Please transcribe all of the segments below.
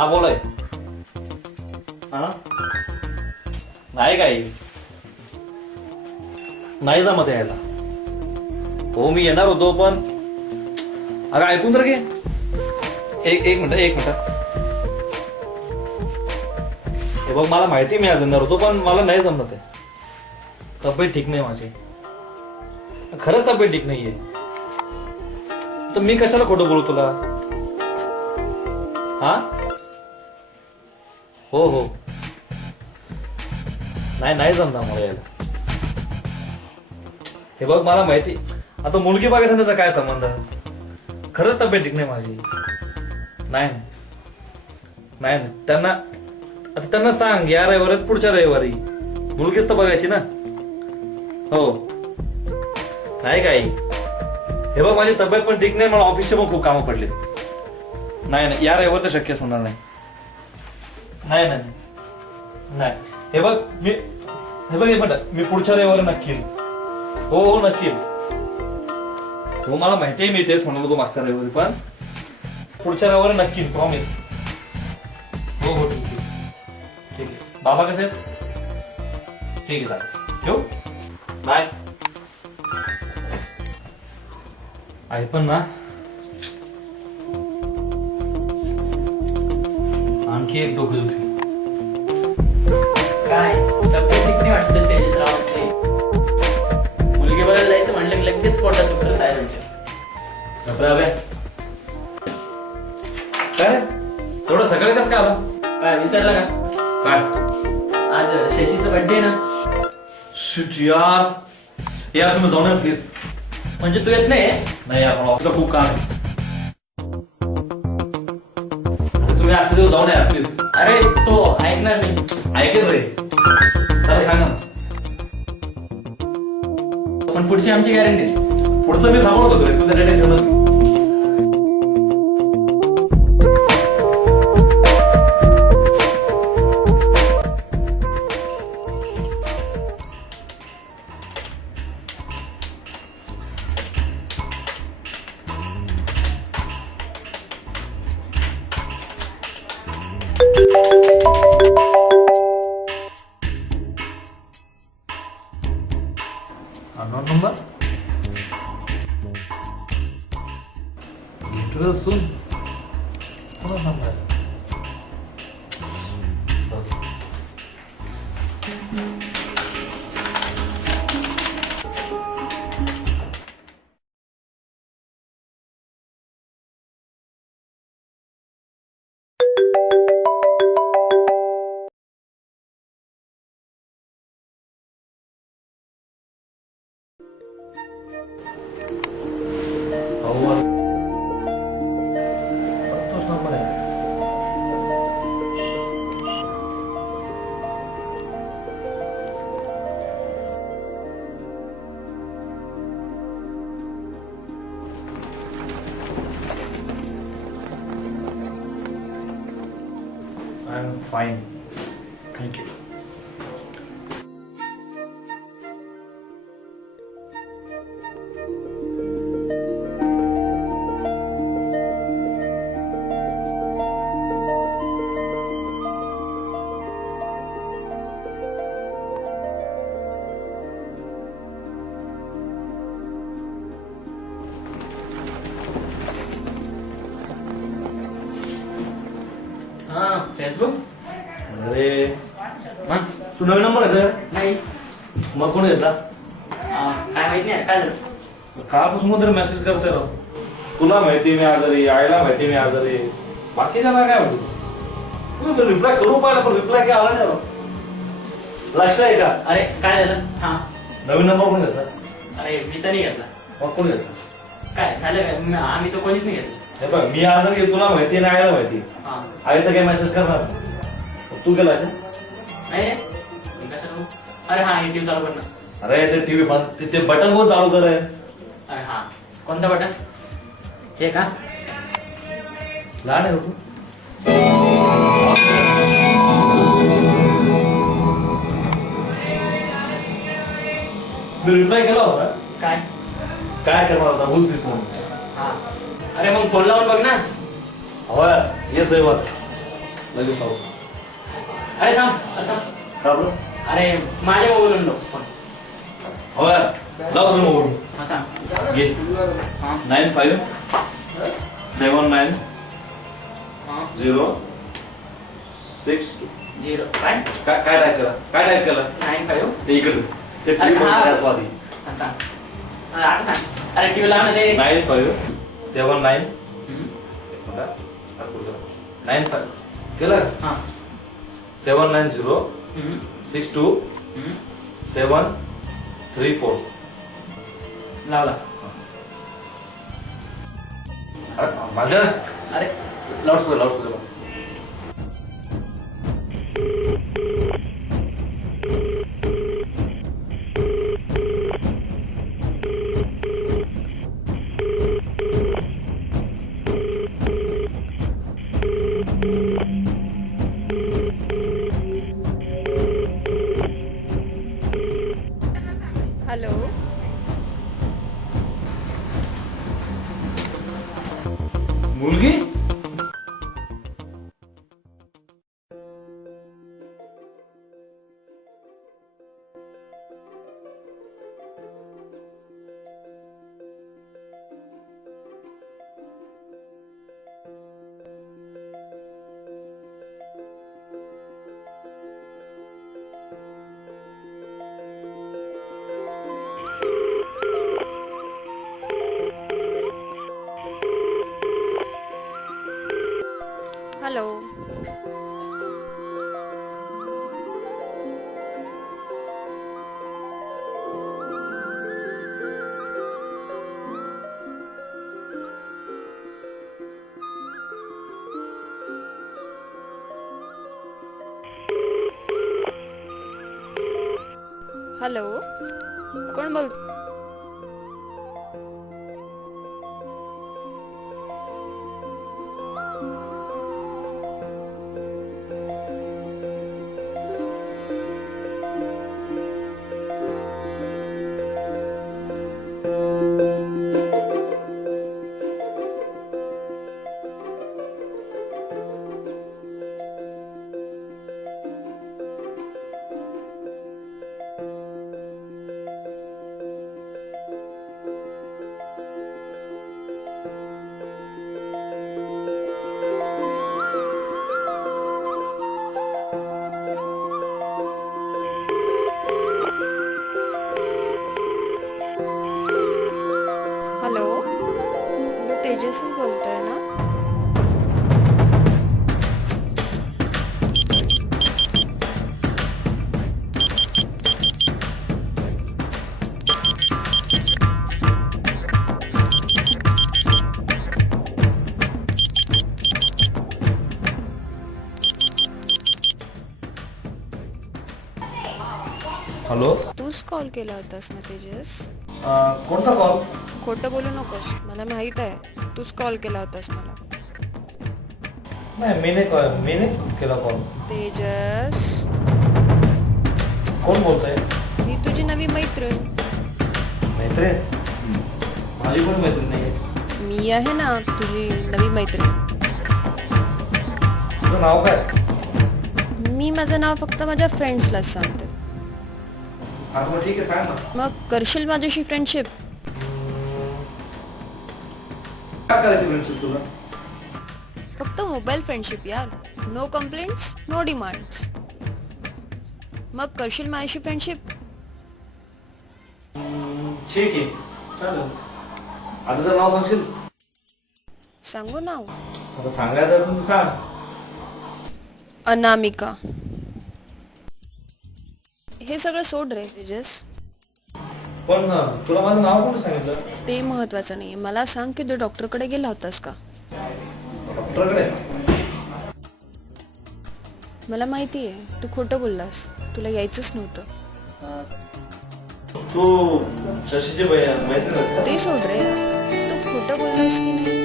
हा बोलाय. हा नाही काही नाही जमत यायला. हो मी येणार होतो पण अगं ऐकून तर घे. एक मिनिट. हे बघ मला माहिती मी आज येणार होतो पण मला नाही जमत आहे. तब्येत ठीक नाही माझी. खरंच तब्येत ठीक नाहीये. तर मी कशाला खोटं बोलू तुला. हा हो नाही जमणार मला यायला. हे बघ मला माहिती. आता मुलगी बघायचा त्याचा काय संबंध. खरंच तब्येत ठीक नाही माझी. नाही त्यांना सांग या रविवारात पुढच्या रविवारी मुलगीच तर बघायची ना. हो नाही काही. हे बघ माझी तब्येत पण ठीक नाही. मला ऑफिसचे पण खूप कामं पडले. नाही या रविवार तर शक्यच होणार नाही. नाही हे बघ एक मिनिट मी पुढच्या रविवारी नक्की. हो नक्की. हो मला माहिती आहे. मी तेच म्हणालो होतो मागच्या रविवारी पण पुढच्या रविवारी नक्की प्रॉमिस. हो ठीक आहे. बाबा कसे आहेत. ठीक आहे चालेल. ठेवू. बाय. आई पण ना आणखी एक डोकेदुखी. काय तब्येत ठीक नाही वाटतं तेजसरावचे. मुलगी बघायला जायचं म्हणलं की लगेच पोटात दुखतं साहेबांच्या. काय रे थोडं सकाळी कसं काय आला. काय विसरला का. काय आज शशीचा बर्थडे ना. शिट यार तुम्ही जाऊ नये प्लीज. म्हणजे तू येत नाही. नाही यार मला ऑफिसला खूप काम आहे. तुम्ही आजच्या दिवस जाऊ नये प्लीज. अरे तो ऐकणार नाही. ऐकेल रे. त्याला सांगा ना. पण पुढची आमची गॅरंटी. पुढचं मी सांगू नको रे. तू त्याच्या टेन्शन नको. Unknown number? Get well soon. What number? I'm fine. Thank you. हा फेसबुक. अरे मग तू नवीन नंबर घेतोय. नाही. मग कोण घेतला. काय माहित नाही काय झालं. कालपासून तरी मेसेज करते राव. तुला माहिती मी आजारी. आईला माहिती मी आजारी. बाकी त्यांना काय म्हणतो. रिप्लाय करू पाहिला पण रिप्लाय काय आला नाही राव. लक्ष आहे का. अरे काय झालं. हा नवीन नंबर कोण घेतला. अरे मी तर नाही घेतला. मग कोण घेतला. काय झालं काय. आम्ही तो कोणीच नाही घेतला. हे बघ मी आजारी. तुला माहिती नाही आईला माहिती. हा आई तर काही मेसेज करणार. तू गेला का. नाही रे. मी कसं करू. अरे हा हे टीव्ही चालू कर ना. अरे ते टीव्ही बंद. ते बटन कोण चालू कर. अरे हा कोणतं बटन. हे का. लहान आहे तू. मी रिप्लाय केला होता. काय काय करणार होता बोलतीस म्हणून. हा अरे मग फोन लावून बघ ना. हवा येस रविवार. लगेच लावू. अरे थांब आता. का बरं? अरे माझ्या मोबाईलवरून लाव फोन. हो यार, लाव तुझं मोबाईल. हा सांग. घे. हा 9579 हा 062. 0 काय काय टाईप केला? काय टाईप केला? 95. ते इकडे ते अरे टीव्ही हा. बंद आधी. हा सांग. आता सांग. अरे टीव्ही लाव ना ते. 9579 हम्म. 95 केलं. हा 790 हम्म. 62 हम्म. 734. लावला. माझ्या अरे लाऊडस्पीकर. हॅलो. मुलगी हॅलो. हॅलो. कोण बोल. हॅलो. हॅलो तेजसच बोलतोय ना. हॅलो. तूच कॉल केला होतास ना तेजस. कोणता कॉल? खोटं बोलू नकोस, मला माहित आहे तूच कॉल केला होतास मला. नाही मी नाही केला कॉल. तेजस कोण बोलतंय? मी तुझी नवी मैत्रीण. मैत्रीण? माझी पण मैत्रीण नाही. मी आहे ना तुझी नवी मैत्रीण. तुझं नाव काय? मी माझं नाव फक्त माझ्या फ्रेंड्सलाच सांगते. हा मग ठीक आहे, सांग ना. मग करशील माझ्याशी फ्रेंडशिप? काय करायची फ्रेंडशिप तुला? फक्त मोबाईल फ्रेंडशिप यार. No complaints, no demands. मग करशील माझ्याशी फ्रेंडशिप? ठीक आहे, चालेल. आता तर नाव सांगशील? सांगू नाव? आता सांगायचं असेल तर सांग. अनामिका. हे सगळं सोड रे तेजस. पण तुला माझं नाव कोण सांगितलं? ते महत्वाचं नाही. मला सांग की तू डॉक्टरकडे गेला होतास का? डॉक्टरकडे? मला माहिती आहे तू खोटं बोललास, तुला यायचंच नव्हतं. तू शशीची मैत्रीण आहेस का? ते सोड रे, तू खोटं बोललास की नाही?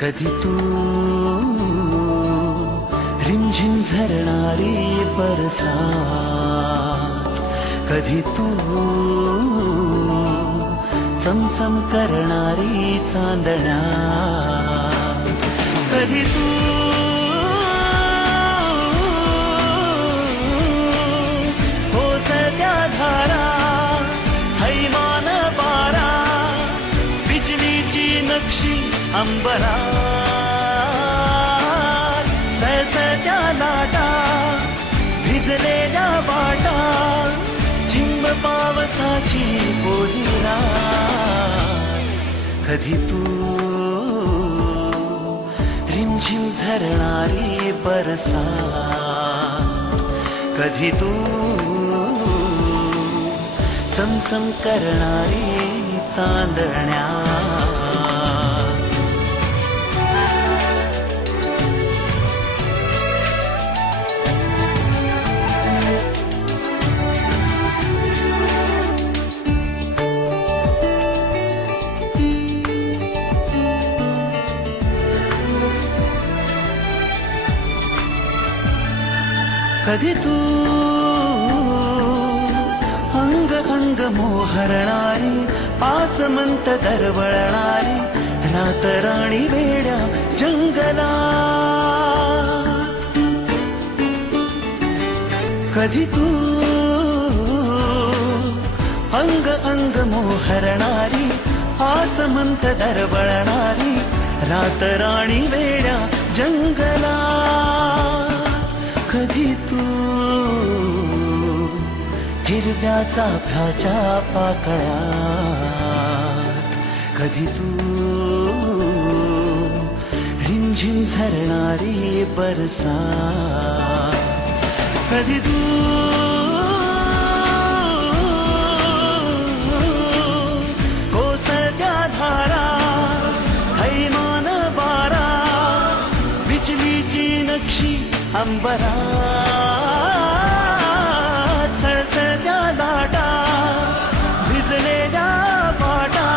कधी तू रिमझिम झरणारी बरसात, कधी तू चमचम करणारी चांदण्या, कधी तू ओसत्या धारा, हैमान बारा, बिजलीची नक्षी अंबरात, सळसळत्या लाटा, भिजलेल्या वाटा, झिंब पावसाची ओली रात, कधी तू रिमझिम झरणारी बरसात, कधी तू चमचम करणारी चांदण्या. कधी तू अंग अंग मोहरणारी, आसमंत दरवळणारी, रातराणी वेड्या जंगला, कधी तू अंग अंग मोहरणारी, आसमंत दरवळणारी, रातराणी वेड्या जंगला, कधी तू हिरव्या चाफ्याच्या पाकळ्यात, कधी तू रिमझिम झरणारी बरसात, कधी तू कोसळत्या धारा, हैमान बारा, बिजलीची नक्षी अंबरात, सळसळत्या लाटा, भिजलेल्या वाटा,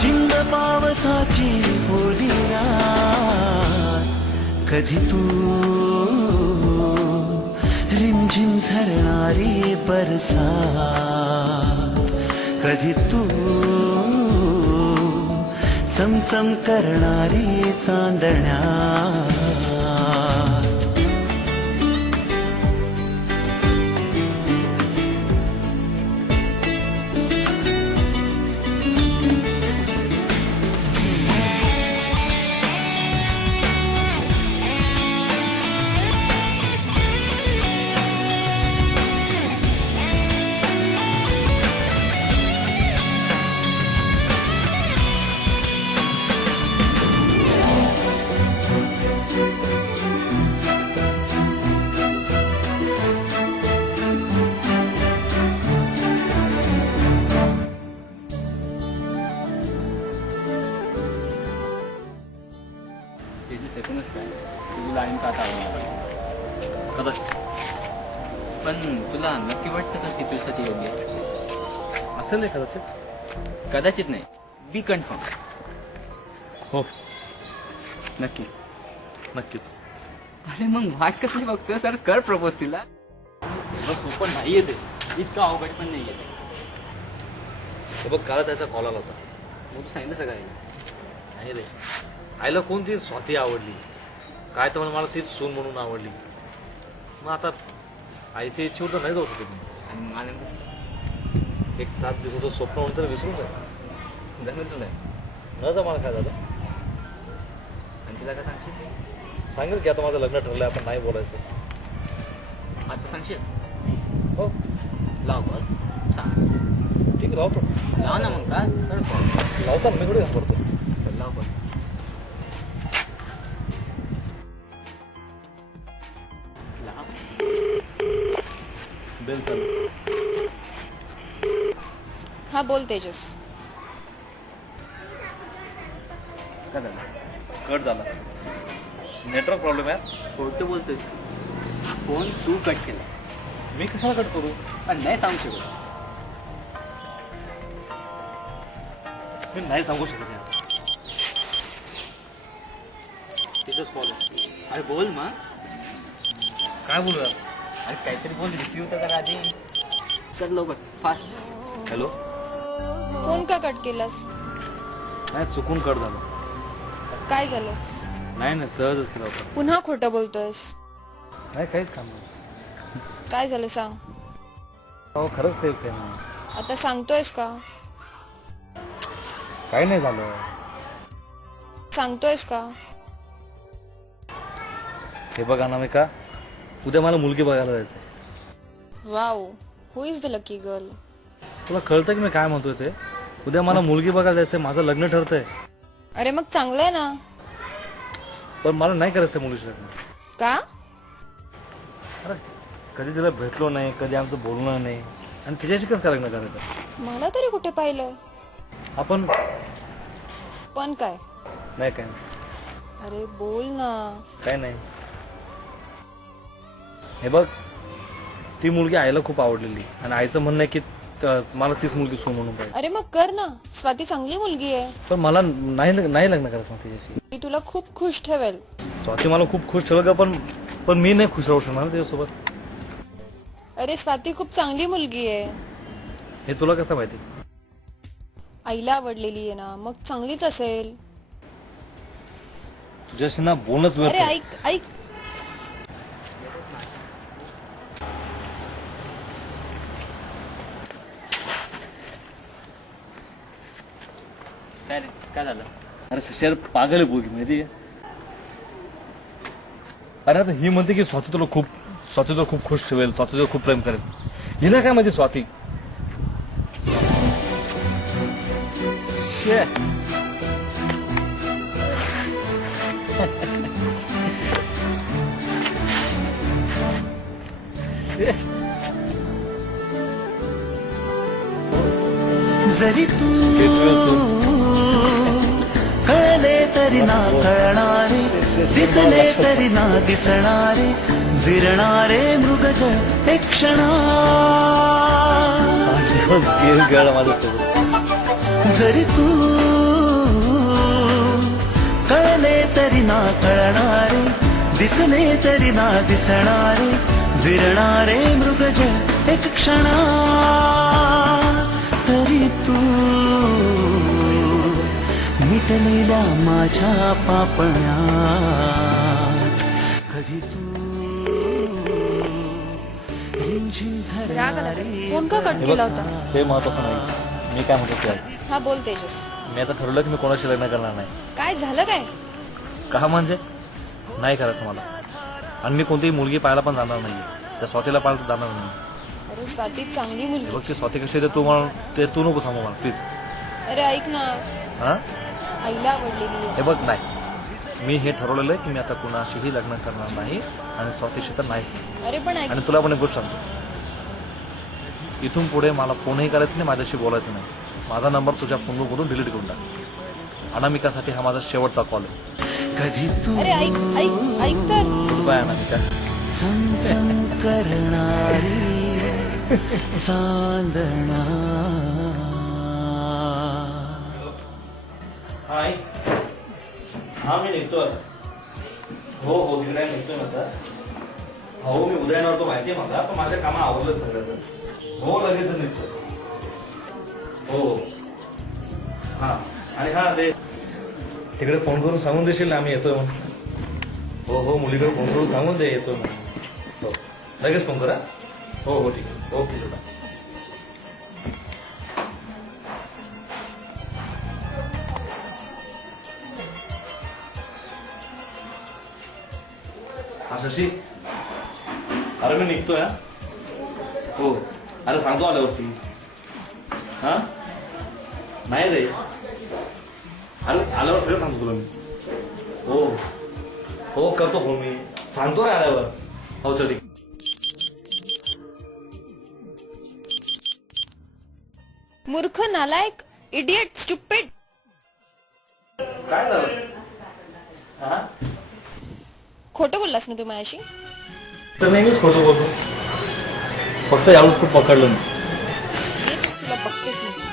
झिंग पावसाची ओली रात, कधी तू रिमझिम झरणारी बरसात, कधी तू चमचम करणारी चांदण्या. एकूणच काय तुझी लाईन का आता कदाचित पण तुला नक्की वाटतं का की तुझ्यासाठी योग्य आहे? असेल नाही कदाचित. कदाचित नाही, बी कन्फर्म. हो नक्की. नक्कीच. अरे मग वाट कसली बघतोय सर, कर प्रपोज तिला. एवढं सोपं नाही येते, इतकं अवघड पण नाही येते. बघ काल त्याचा कॉल आला होता. मग तू सांगितलं सगळं नाही रे, आईला कोणती स्वाती आवडली काय, तर मला तीच सून म्हणून आवडली. मग आता आईच्या इच्छेवर तर नाही जाऊ शकत मी. आणि मला कसं एक 7 दिवसाचं स्वप्न म्हणून तर विसरून जाईल. जमेल तुला न जमायला काय झालं. आणि तिला काय सांगशील? सांगेल की आता माझं लग्न ठरलंय, आपण नाही बोलायचं. आता सांगशील? हो लाव बघ, सांग. ठीक आहे लावतो. लाव ना मग काय लावता मी कडे घाबरतो. चल लाव बघ. बेल चालू. हा बोल तेजस. काय झालं? कट झाला. नेटवर्क प्रॉब्लेम आहे. खोटं बोलतोयस फोन तू कट केला. मी कशाला कट करू? पण नाही सांगू शकत. मी नाही सांगू शकत यार. तुझंच कॉल अरे बोल मग. काय बोलणार? अरे काहीतरी बोल, रिसिव्ह तर करा आधी. कर लवकर फास्ट. हॅलो. फोन का कट केलास? नाही, चुकून कट झालं. काय झालं? नाही सहजच केला होता. पुन्हा खोटं बोलतोयस. नाही काहीच काम नाही. काय झालं सांग. हो खरंच ते प्रेम आहे. आता सांगतोयस का? काही नाही झालं. सांगतोयस का? हे बघ अनामिका, उद्या मला मुलगी बघायला जायचंय. Wow, who is the lucky girl? तुला कळतं की मी काय म्हणतोय ते? उद्या मला मुलगी बघायला जायचंय, माझं लग्न ठरतंय. अरे मग चांगलं आहे ना. पण मला नाही करायचं त्या मुलीशी लग्न. का? अरे कधी तिला भेटलो नाही, कधी आमचं बोलणं नाही, आणि तिच्याशी कसं काय लग्न करायचं? मला तरी कुठे पाहिलंय. आपण पण काय? नाही काय नाही. अरे बोल ना. काय नाही. हे बघ, ती मुलगी आईला खूप आवडलेली आणि आईचं म्हणणं आहे की मला तीच मुलगी सून म्हणून पाहिजे. अरे मग कर ना, स्वाती चांगली मुलगी आहे. पण मला नाही लग्न करायचं मग तिच्याशी. ती तुला खूप खुश ठेवेल. स्वाती मला खूप खुश ठेवलं का, पण मी नाही खुश राहू शकणार त्याच्यासोबत. अरे स्वाती खूप चांगली मुलगी आहे. हे तुला कसं माहिती? आईला आवडलेली आहे ना, मग चांगलीच असेल. तुझ्याशी ना बोलणंच अरे व्यर्थ. ऐक ऐक. काय रे, काय झालं? अरे शशर पागल आहे पोरगी, माहिती आहे? अरे आता ही म्हणते की स्वाती तुला खूप खुश ठेवेल, स्वाती तुला खूप प्रेम करेल. हिला काय माहिती स्वाती? शे. जरी तू कळले तरी ना कळणारे, दिसले तरी ना दिसणारे, विरणारे मृगज एक क्षणा. दिवस गेम खेळला माझ्यासोबत. जरी तू कळले तरी ना कळणारे, दिसले तरी ना दिसणारे, विरणारे मृगज एक क्षणा. तरी तू मिटलेल्या माझ्या पापण्यात कधी तू रिमझिम राग आला का? झरणारे. फोन का कट केला होता? ते महत्वाचं नाही. मी काय म्हणतो ते ऐक. हा बोल तेजस. मी आता ठरवलं की मी कोणाशी लग्न करणार नाही. काय झालं काय? का म्हणजे नाही करायचं मला, आणि मी कोणतीही मुलगी पाहायला पण जाणार नाही. त्या स्वातीला पाहायला जाणार नाही. अरे स्वाती चांगली मुलगी. बघ ती स्वाती कशी आहे ते तू नको सांगू मला प्लीज. अरे ऐक ना, हा आईला आवडलेली आहे. हे बघ, नाही, मी हे ठरवलेलं आहे की मी आता कुणाशीही लग्न करणार नाही, आणि स्वातीशी तर नाहीच नाही. अरे पण ऐक. आणि तुला पण एक गोष्ट सांगतो, इथून पुढे मला फोनही करायचं नाही, माझ्याशी बोलायचं नाही. माझा नंबर तुझ्या फोनवरून डिलीट करून टाक. अनामिकासाठी हा माझा शेवटचा कॉल आहे. कधी तू अरे ऐक ऐक ऐक तर. बाय अनामिका. चमचम करणारी चांदणा. हाय. हा मी निघतोय. हो तिकडे निघतोय आता. हो मी उद्या येणार तो माहिती आहे मला, पण माझ्या कामं आवडलं सगळं. हो लगेच निघतो. हो हा. आणि हा ते तिकडे फोन करून सांगून देशील ना आम्ही येतोय म्हणून. हो मुलीकडे फोन करून सांगून दे येतोय म्हणून. हो लगेच फोन करा. हो ठीक आहे. ओके चला. हा शशी, अरे मी निघतोय. हो अरे सांगतो आल्यावरती. हा नाही रे, अरे आल्यावर सगळं सांगतो तुला मी. हो करतो फोन मी, सांगतो रे आल्यावर. हो चल ठीक. मूर्ख, नालायक, इडियट, स्टुपिड. काय झालं? हा खोटं बोललास ना तू माझ्याशी? तर नेहमीच खोटं बोलतो, फक्त यावेळेस तू पकडलं नाही. तुला बघतेच मी.